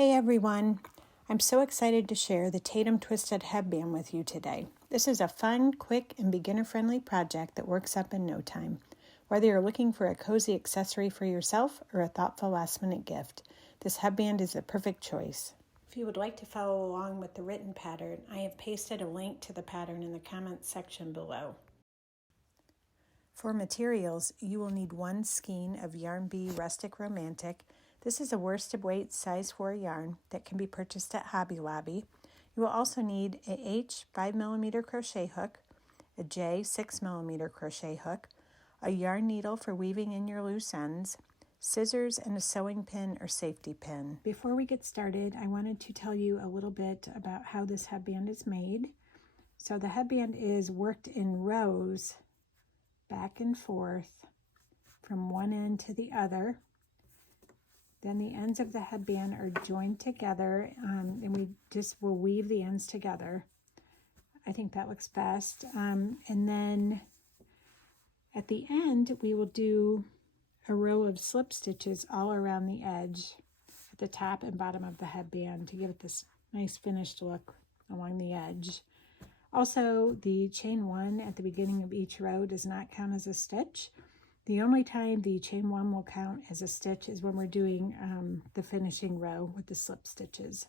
Hey everyone, I'm so excited to share the Tatum Twisted Headband with you today. This is a fun, quick, and beginner-friendly project that works up in no time. Whether you're looking for a cozy accessory for yourself or a thoughtful last-minute gift, this headband is the perfect choice. If you would like to follow along with the written pattern, I have pasted a link to the pattern in the comments section below. For materials, you will need 1 skein of Yarn Bee Rustic Romantic. This is a worsted weight size 4 yarn that can be purchased at Hobby Lobby. You will also need a H 5mm crochet hook, a J 6mm crochet hook, a yarn needle for weaving in your loose ends, scissors, and a sewing pin or safety pin. Before we get started, I wanted to tell you a little bit about how this headband is made. So the headband is worked in rows back and forth from one end to the other. Then the ends of the headband are joined together, and we just will weave the ends together. I think that looks best. And then at the end, we will do a row of slip stitches all around the edge at the top and bottom of the headband to give it this nice finished look along the edge. Also, the chain 1 at the beginning of each row does not count as a stitch. The only time the chain 1 will count as a stitch is when we're doing the finishing row with the slip stitches.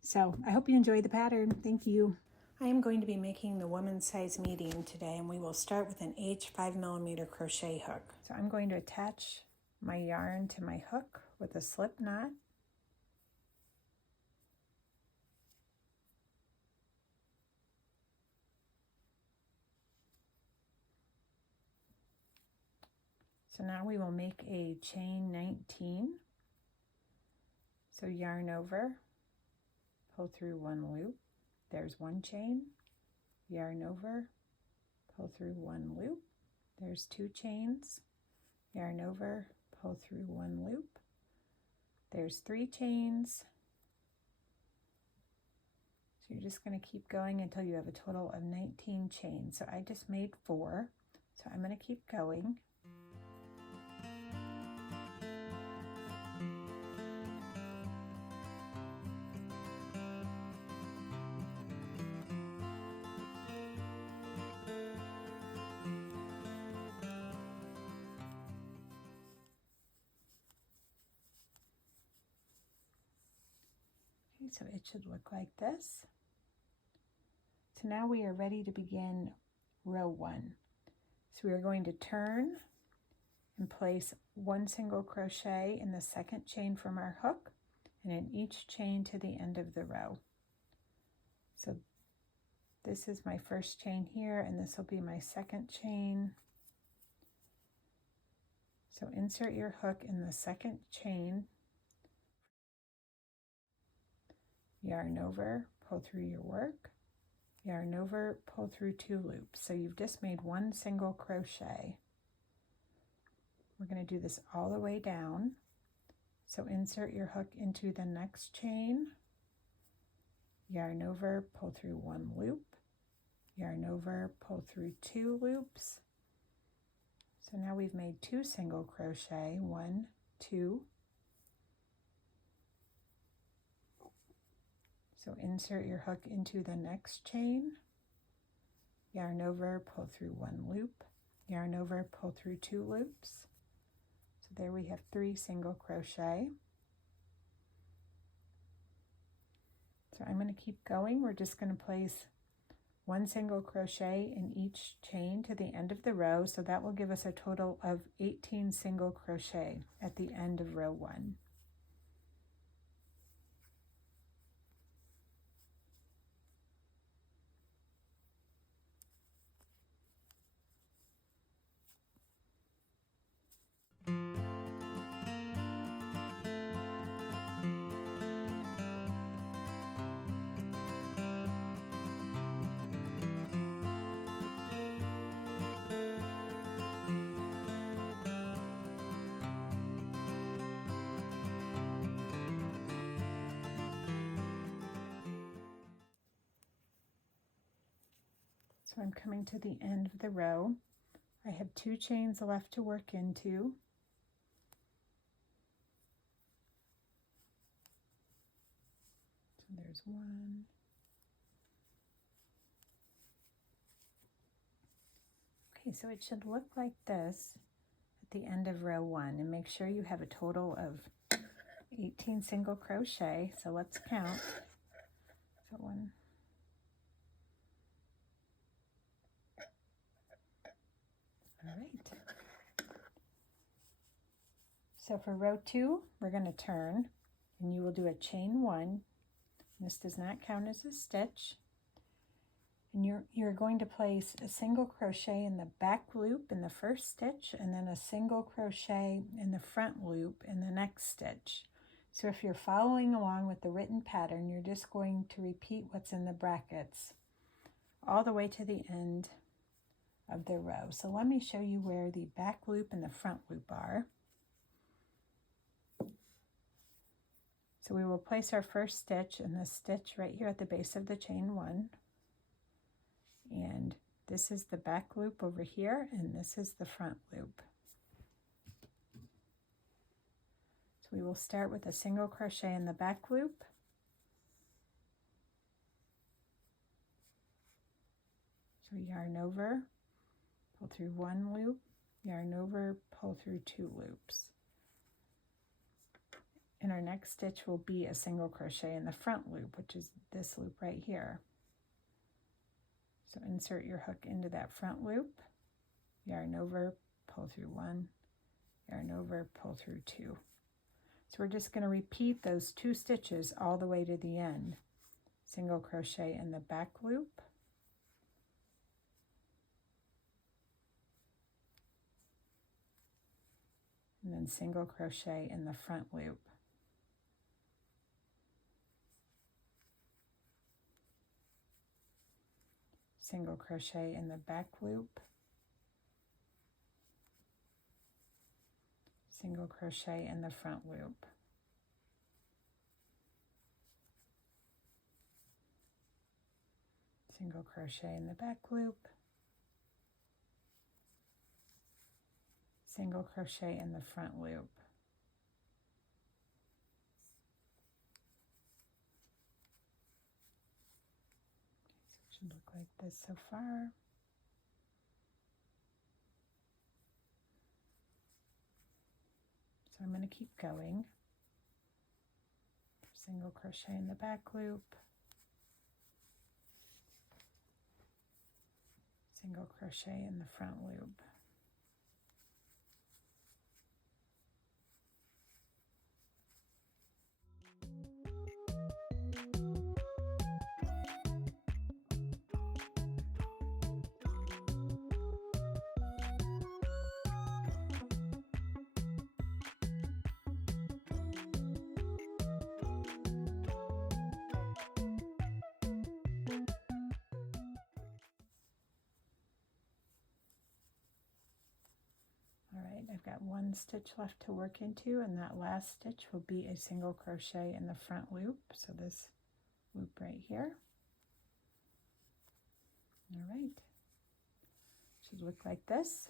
So I hope you enjoy the pattern. Thank you. I am going to be making the woman's size medium today, and we will start with an H 5mm crochet hook. So I'm going to attach my yarn to my hook with a slip knot. So now we will make a chain 19. So yarn over, pull through 1 loop. There's 1 chain. Yarn over, pull through 1 loop. There's 2 chains. Yarn over, pull through 1 loop. There's 3 chains. So you're just going to keep going until you have a total of 19 chains. So I just made 4. So I'm going to keep going. So it should look like this. So now we are ready to begin row 1. So we are going to turn and place 1 single crochet in the second chain from our hook and in each chain to the end of the row. So this is my first chain here, and this will be my second chain. So insert your hook in the second chain. Yarn over, pull through your work, yarn over, pull through 2 loops. So you've just made 1 single crochet. We're going to do this all the way down. So insert your hook into the next chain, yarn over, pull through 1 loop, yarn over, pull through 2 loops. So now we've made 2 single crochet, 1, 2. So insert your hook into the next chain, yarn over, pull through 1 loop, yarn over, pull through 2 loops. So there we have 3 single crochet. So I'm going to keep going. We're just going to place 1 single crochet in each chain to the end of the row. So that will give us a total of 18 single crochet at the end of row 1. So I'm coming to the end of the row. I have 2 chains left to work into. There's one. Okay, so it should look like this at the end of row 1, and make sure you have a total of 18 single crochet. So let's count. So 1, all right. So for row 2, we're going to turn, and you will do a chain 1. This does not count as a stitch. And you're going to place a single crochet in the back loop in the first stitch, and then a single crochet in the front loop in the next stitch. So if you're following along with the written pattern, you're just going to repeat what's in the brackets all the way to the end of the row. So let me show you where the back loop and the front loop are. So we will place our first stitch in the stitch right here at the base of the chain 1. And this is the back loop over here, and this is the front loop. So we will start with a single crochet in the back loop. So yarn over, pull through 1 loop, yarn over, pull through 2 loops. And our next stitch will be a single crochet in the front loop, which is this loop right here. So insert your hook into that front loop, yarn over, pull through 1, yarn over, pull through 2. So we're just going to repeat those 2 stitches all the way to the end. Single crochet in the back loop, and then single crochet in the front loop. Single crochet in the back loop, single crochet in the front loop, single crochet in the back loop, single crochet in the front loop. So it should look like this so far. So I'm going to keep going. Single crochet in the back loop, single crochet in the front loop. I've got 1 stitch left to work into, and that last stitch will be a single crochet in the front loop. So this loop right here. All right, should look like this.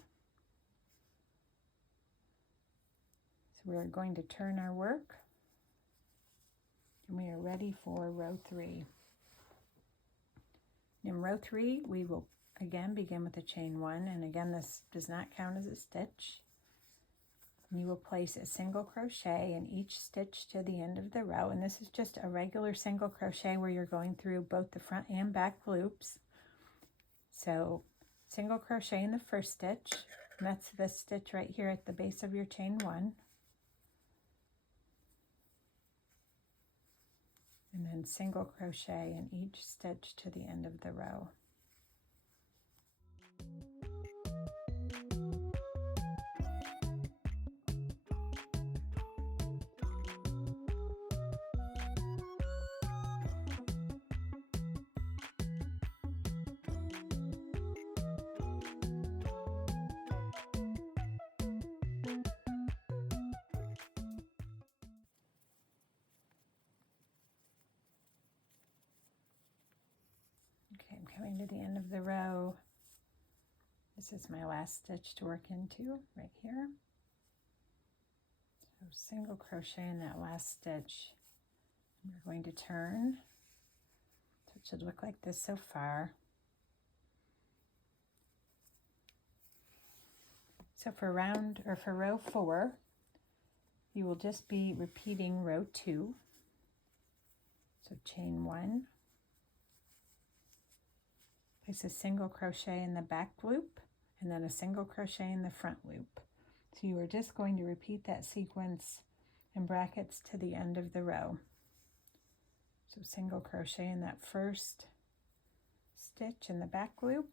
So we're going to turn our work, and we are ready for row 3. In row 3, we will again begin with a chain 1, and again this does not count as a stitch. You will place a single crochet in each stitch to the end of the row, and this is just a regular single crochet where you're going through both the front and back loops. So single crochet in the first stitch, and that's this stitch right here at the base of your chain 1. And then single crochet in each stitch to the end of the row. Okay, I'm coming to the end of the row. This is my last stitch to work into right here. So single crochet in that last stitch. We're going to turn, It should look like this so far. So for row 4, you will just be repeating row 2. So chain 1, place a single crochet in the back loop, and then a single crochet in the front loop. So you are just going to repeat that sequence in brackets to the end of the row. So single crochet in that first stitch in the back loop,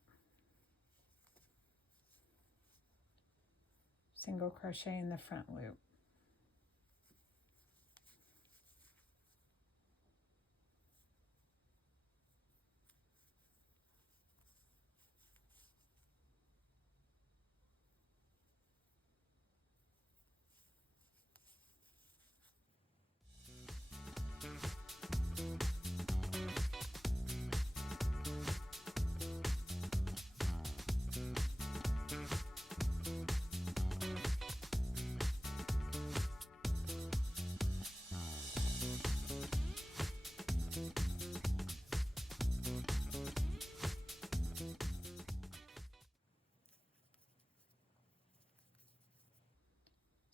single crochet in the front loop.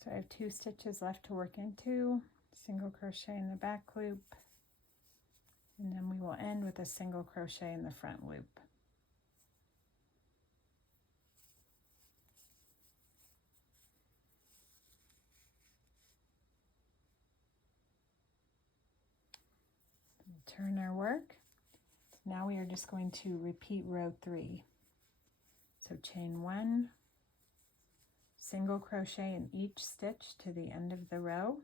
So I have 2 stitches left to work into, single crochet in the back loop, and then we will end with a single crochet in the front loop. Turn our work. Now we are just going to repeat row 3. So chain 1, single crochet in each stitch to the end of the row.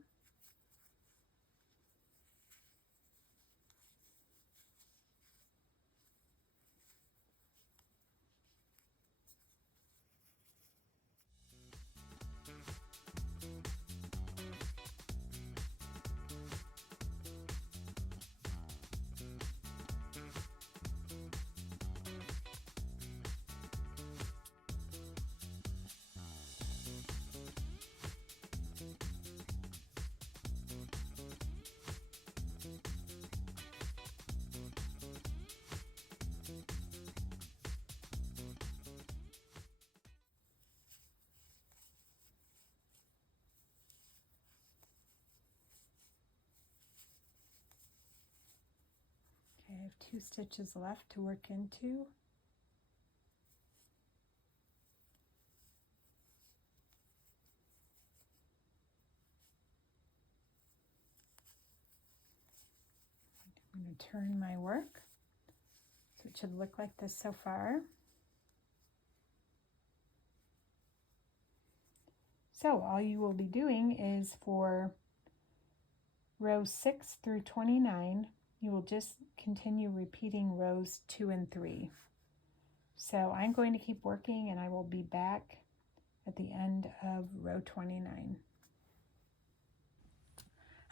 I have 2 stitches left to work into. I'm going to turn my work. So it should look like this so far. So all you will be doing is for rows 6 through 29, you will just continue repeating rows 2 and 3. So I'm going to keep working and I will be back at the end of row 29.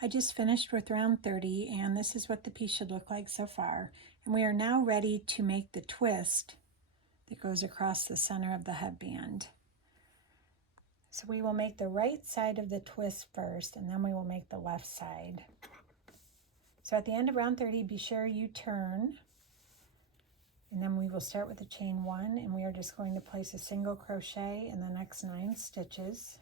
I just finished with round 30 and this is what the piece should look like so far. And we are now ready to make the twist that goes across the center of the headband. So we will make the right side of the twist first and then we will make the left side. So at the end of round 30, be sure you turn, and then we will start with the chain 1, and we are just going to place a single crochet in the next 9 stitches.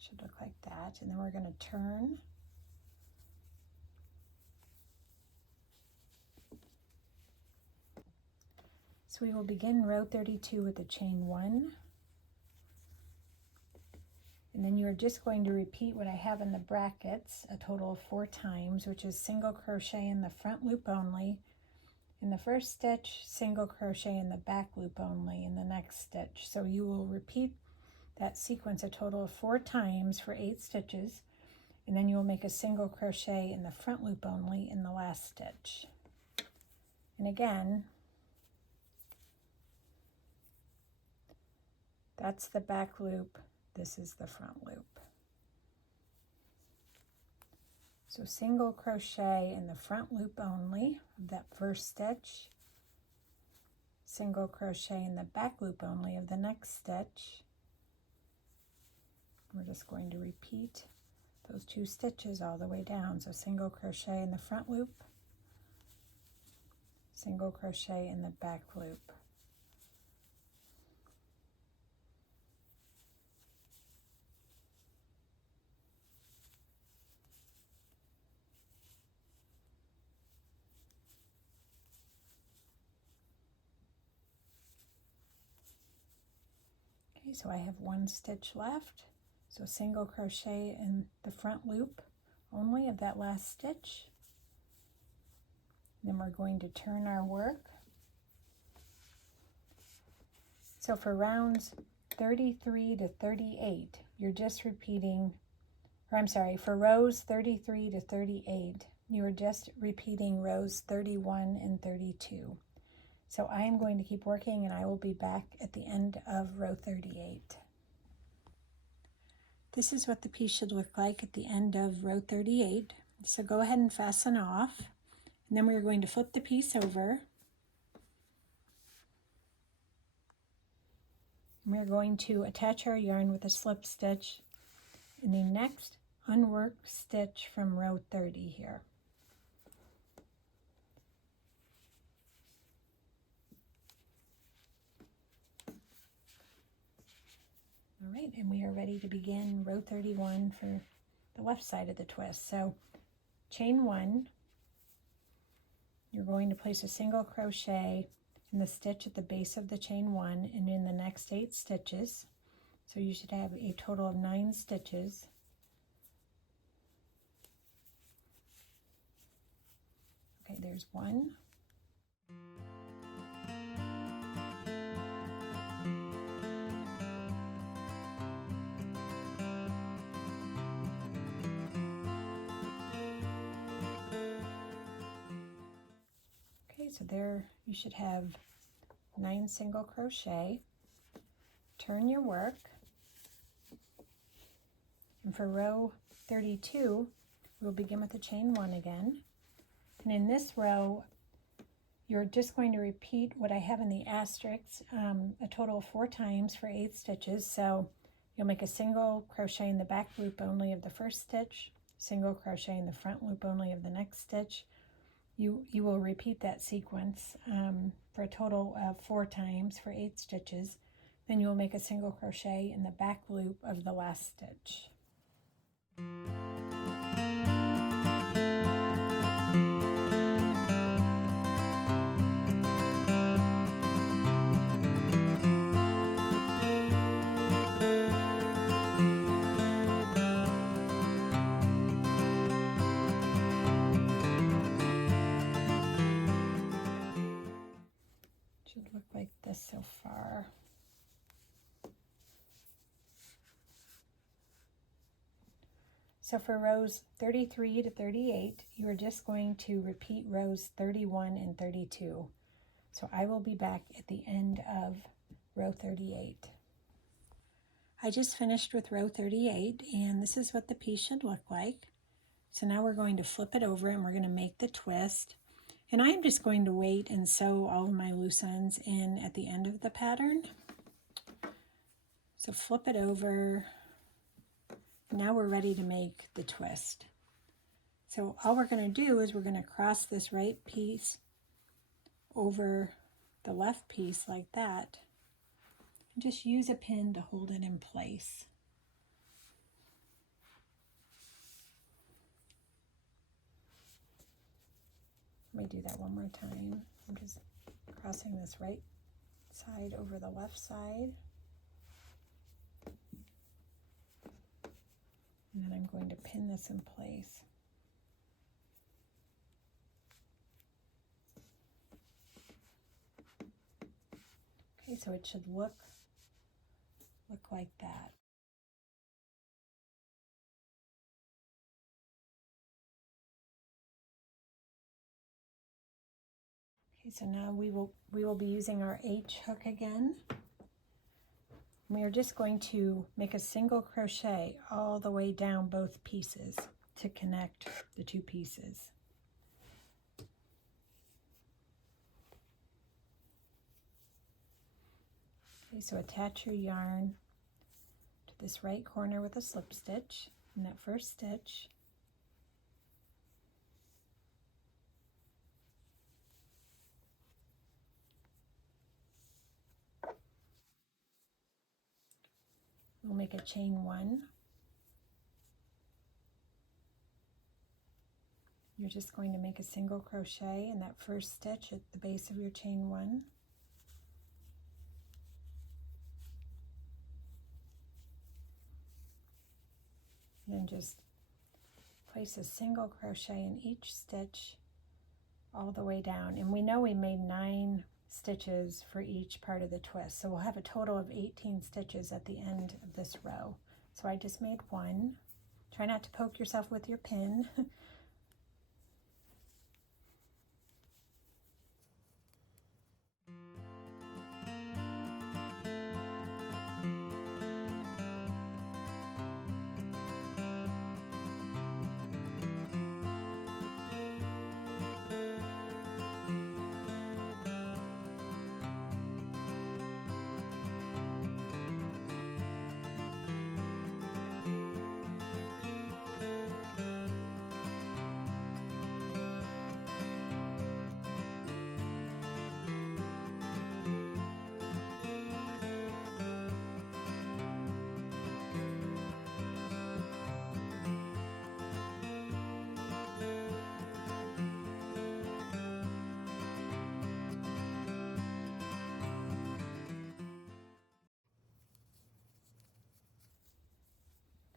Should look like that, and then we're going to turn. So we will begin row 32 with the chain 1, and then you're just going to repeat what I have in the brackets a total of 4 times, which is single crochet in the front loop only in the first stitch, single crochet in the back loop only in the next stitch. So you will repeat that sequence a total of 4 times for 8 stitches, and then you will make a single crochet in the front loop only in the last stitch. And again, That's the back loop. This is the front loop. So single crochet in the front loop only of that first stitch, single crochet in the back loop only of the next stitch. We're just going to repeat those 2 stitches all the way down. So single crochet in the front loop, single crochet in the back loop. Okay, so I have 1 stitch left. So single crochet in the front loop only of that last stitch. Then we're going to turn our work. So for rounds 33 to 38, you're just repeating, or I'm sorry, for rows 33 to 38, you are just repeating rows 31 and 32. So I am going to keep working and I will be back at the end of row 38. This is what the piece should look like at the end of row 38. So go ahead and fasten off. And then we're going to flip the piece over. And we're going to attach our yarn with a slip stitch in the next unworked stitch from row 30 here. All right, and we are ready to begin row 31 for the left side of the twist. So chain 1, you're going to place a single crochet in the stitch at the base of the chain 1 and in the next 8 stitches. So you should have a total of 9 stitches. Okay, there's 1. Okay, so there you should have 9 single crochet. Turn your work. And for row 32, we'll begin with the chain 1 again. And in this row, you're just going to repeat what I have in the asterisks a total of 4 times for 8 stitches. So you'll make a single crochet in the back loop only of the first stitch, single crochet in the front loop only of the next stitch. You will repeat that sequence for a total of 4 times for 8 stitches. Then you will make a single crochet in the back loop of the last stitch. Should look like this so far. So for rows 33 to 38, you are just going to repeat rows 31 and 32. So I will be back at the end of row 38. I just finished with row 38, and this is what the piece should look like. So now we're going to flip it over and we're going to make the twist. And I'm just going to wait and sew all of my loose ends in at the end of the pattern. So flip it over. Now we're ready to make the twist. So all we're going to do is we're going to cross this right piece over the left piece like that. And just use a pin to hold it in place. Let me do that one more time. I'm just crossing this right side over the left side. And then I'm going to pin this in place. Okay, so it should look like that. Okay, so now we will be using our H hook again. We are just going to make a single crochet all the way down both pieces to connect the two pieces. Okay, so attach your yarn to this right corner with a slip stitch in that first stitch. We'll make a chain 1. You're just going to make a single crochet in that first stitch at the base of your chain 1. And then just place a single crochet in each stitch all the way down. And we know we made 9 stitches for each part of the twist, so we'll have a total of 18 stitches at the end of this row. So I just made 1. Try not to poke yourself with your pin.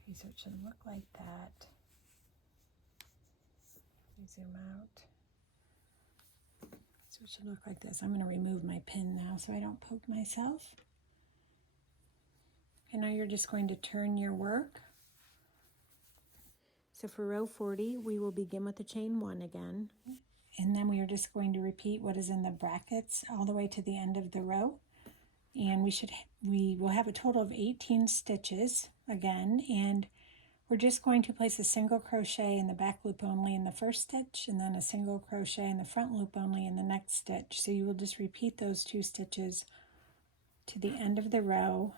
Okay, so it should look like that. Let me zoom out. So it should look like this. I'm going to remove my pin now so I don't poke myself. And now you're just going to turn your work. So for row 40, we will begin with the chain 1 again. And then we are just going to repeat what is in the brackets all the way to the end of the row. And we will have a total of 18 stitches again, and we're just going to place a single crochet in the back loop only in the first stitch, and then a single crochet in the front loop only in the next stitch. So you will just repeat those 2 stitches to the end of the row.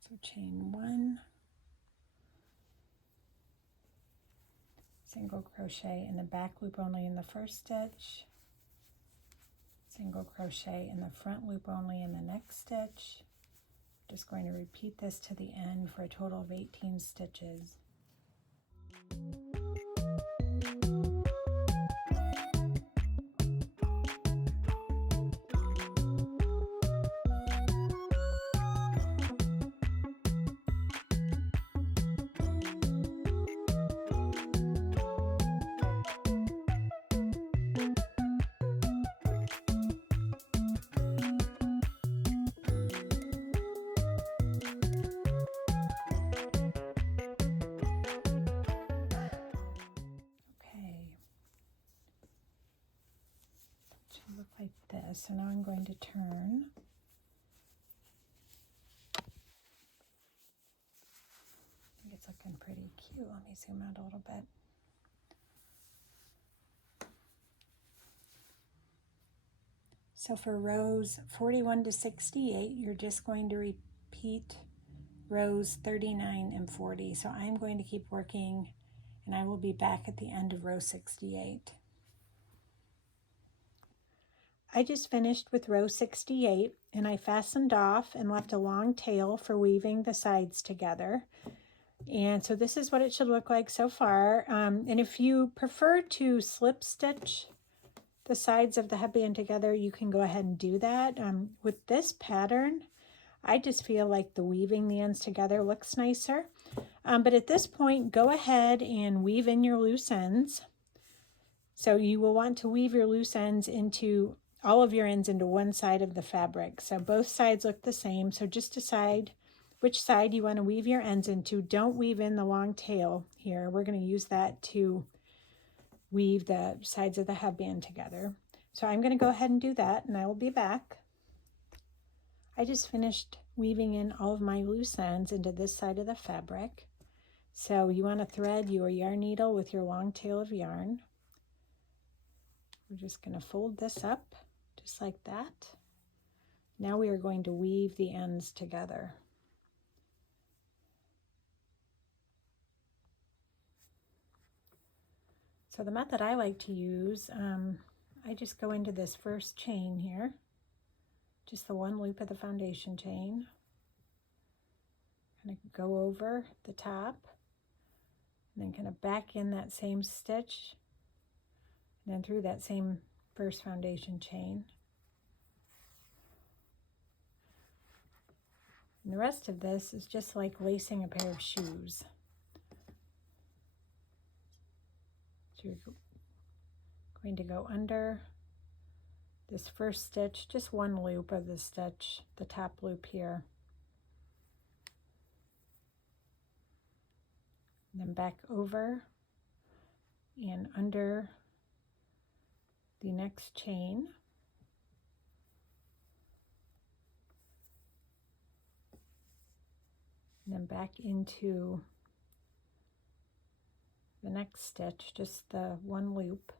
So chain 1, single crochet in the back loop only in the first stitch, single crochet in the front loop only in the next stitch. Just going to repeat this to the end for a total of 18 stitches. Look like this. So now I'm going to turn. I think it's looking pretty cute. Let me zoom out a little bit. So for rows 41 to 68, you're just going to repeat rows 39 and 40. So I'm going to keep working, and I will be back at the end of row 68. I just finished with row 68, and I fastened off and left a long tail for weaving the sides together. And so this is what it should look like so far. And if you prefer to slip stitch the sides of the headband together, you can go ahead and do that. With this pattern, I just feel like the weaving the ends together looks nicer. But at this point, go ahead and weave in your loose ends. So you will want to weave your loose ends into all of your ends into one side of the fabric. So both sides look the same. So just decide which side you want to weave your ends into. Don't weave in the long tail here. We're going to use that to weave the sides of the headband together. So I'm going to go ahead and do that, and I will be back. I just finished weaving in all of my loose ends into this side of the fabric. So you want to thread your yarn needle with your long tail of yarn. We're just going to fold this up just like that. Now we are going to weave the ends together. So the method I like to use, I just go into this first chain here, just the one loop of the foundation chain. Kind of go over the top, and then kind of back in that same stitch, and then through that same first foundation chain. And the rest of this is just like lacing a pair of shoes. So you're going to go under this first stitch, just one loop of the stitch, the top loop here. And then back over and under the next chain. And then back into the next stitch, just the one loop.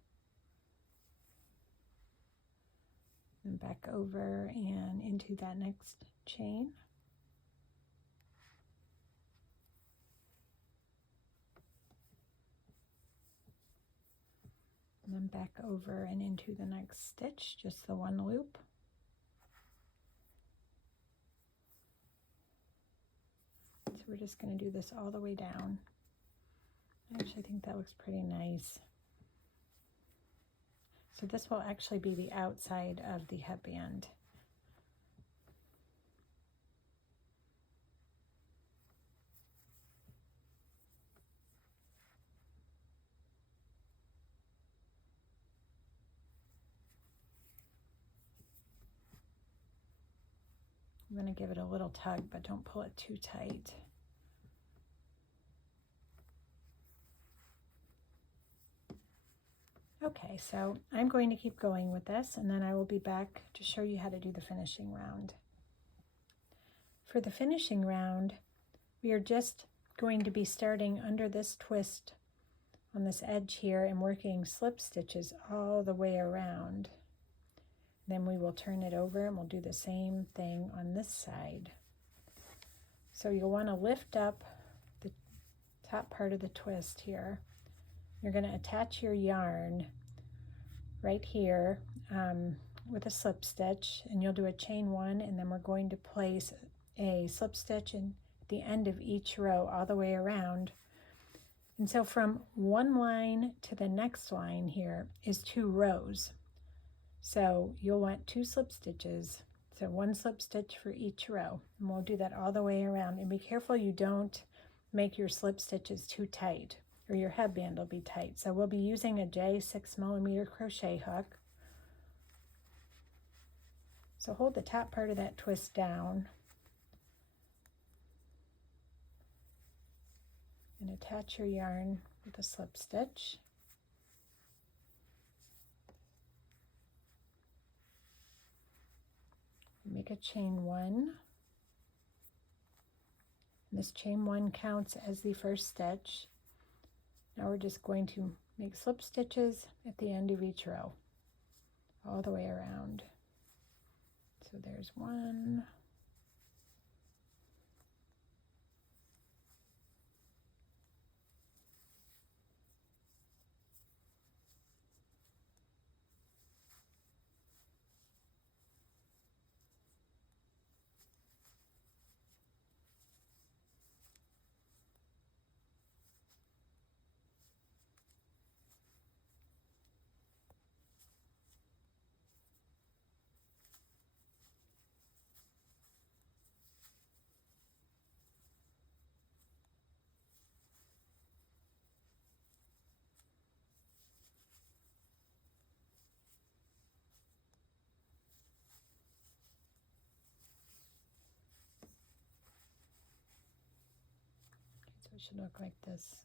Then back over and into that next chain. And then back over and into the next stitch, just the one loop. So we're just going to do this all the way down. I actually think that looks pretty nice. So this will actually be the outside of the headband. I'm going to give it a little tug, but don't pull it too tight. Okay, so I'm going to keep going with this, and then I will be back to show you how to do the finishing round. For the finishing round, we are just going to be starting under this twist on this edge here and working slip stitches all the way around. Then we will turn it over and we'll do the same thing on this side. So you'll want to lift up the top part of the twist here. You're going to attach your yarn right here with a slip stitch, and you'll do a chain one, and then we're going to place a slip stitch in the end of each row all the way around. And so from one line to the next line here is 2 rows. So you'll want 2 slip stitches, so 1 slip stitch for each row, and we'll do that all the way around. And be careful you don't make your slip stitches too tight, or your headband will be tight. So we'll be using a J 6mm crochet hook. So hold the top part of that twist down and attach your yarn with a slip stitch. Make a chain 1. And this chain 1 counts as the first stitch. Now we're just going to make slip stitches at the end of each row, all the way around. So there's 1. So it should look like this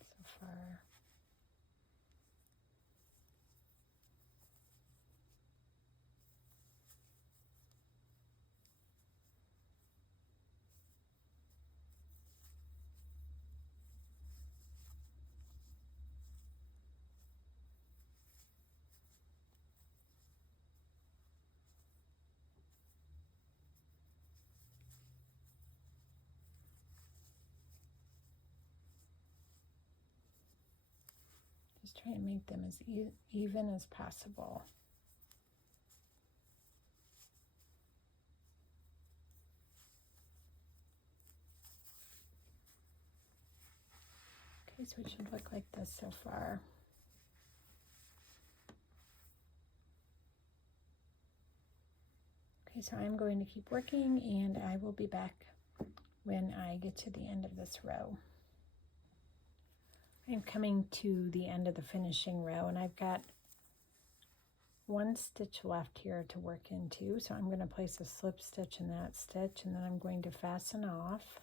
so far. Just try and make them as even as possible. Okay, so it should look like this so far. Okay, so I'm going to keep working and I will be back when I get to the end of this row. I'm coming to the end of the finishing row and I've got one stitch left here to work into. So I'm going to place a slip stitch in that stitch and then I'm going to fasten off.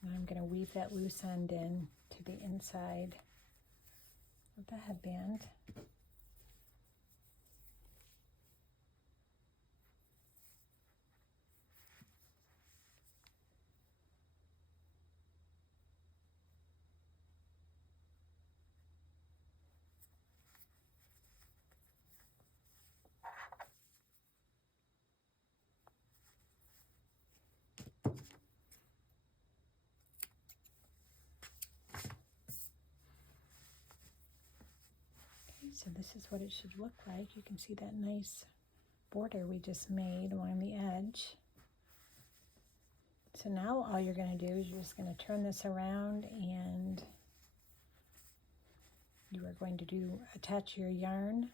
And I'm going to weave that loose end in to the inside of the headband. So this is what it should look like. You can see that nice border we just made along the edge. So now all you're going to do is you're just going to turn this around and you are going to attach your yarn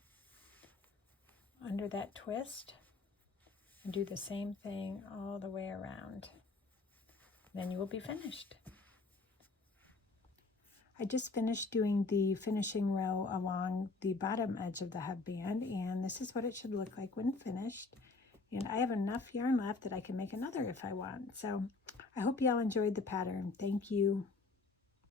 under that twist and do the same thing all the way around. Then you will be finished. I just finished doing the finishing row along the bottom edge of the headband, and this is what it should look like when finished. And I have enough yarn left that I can make another if I want. So I hope y'all enjoyed the pattern. Thank you.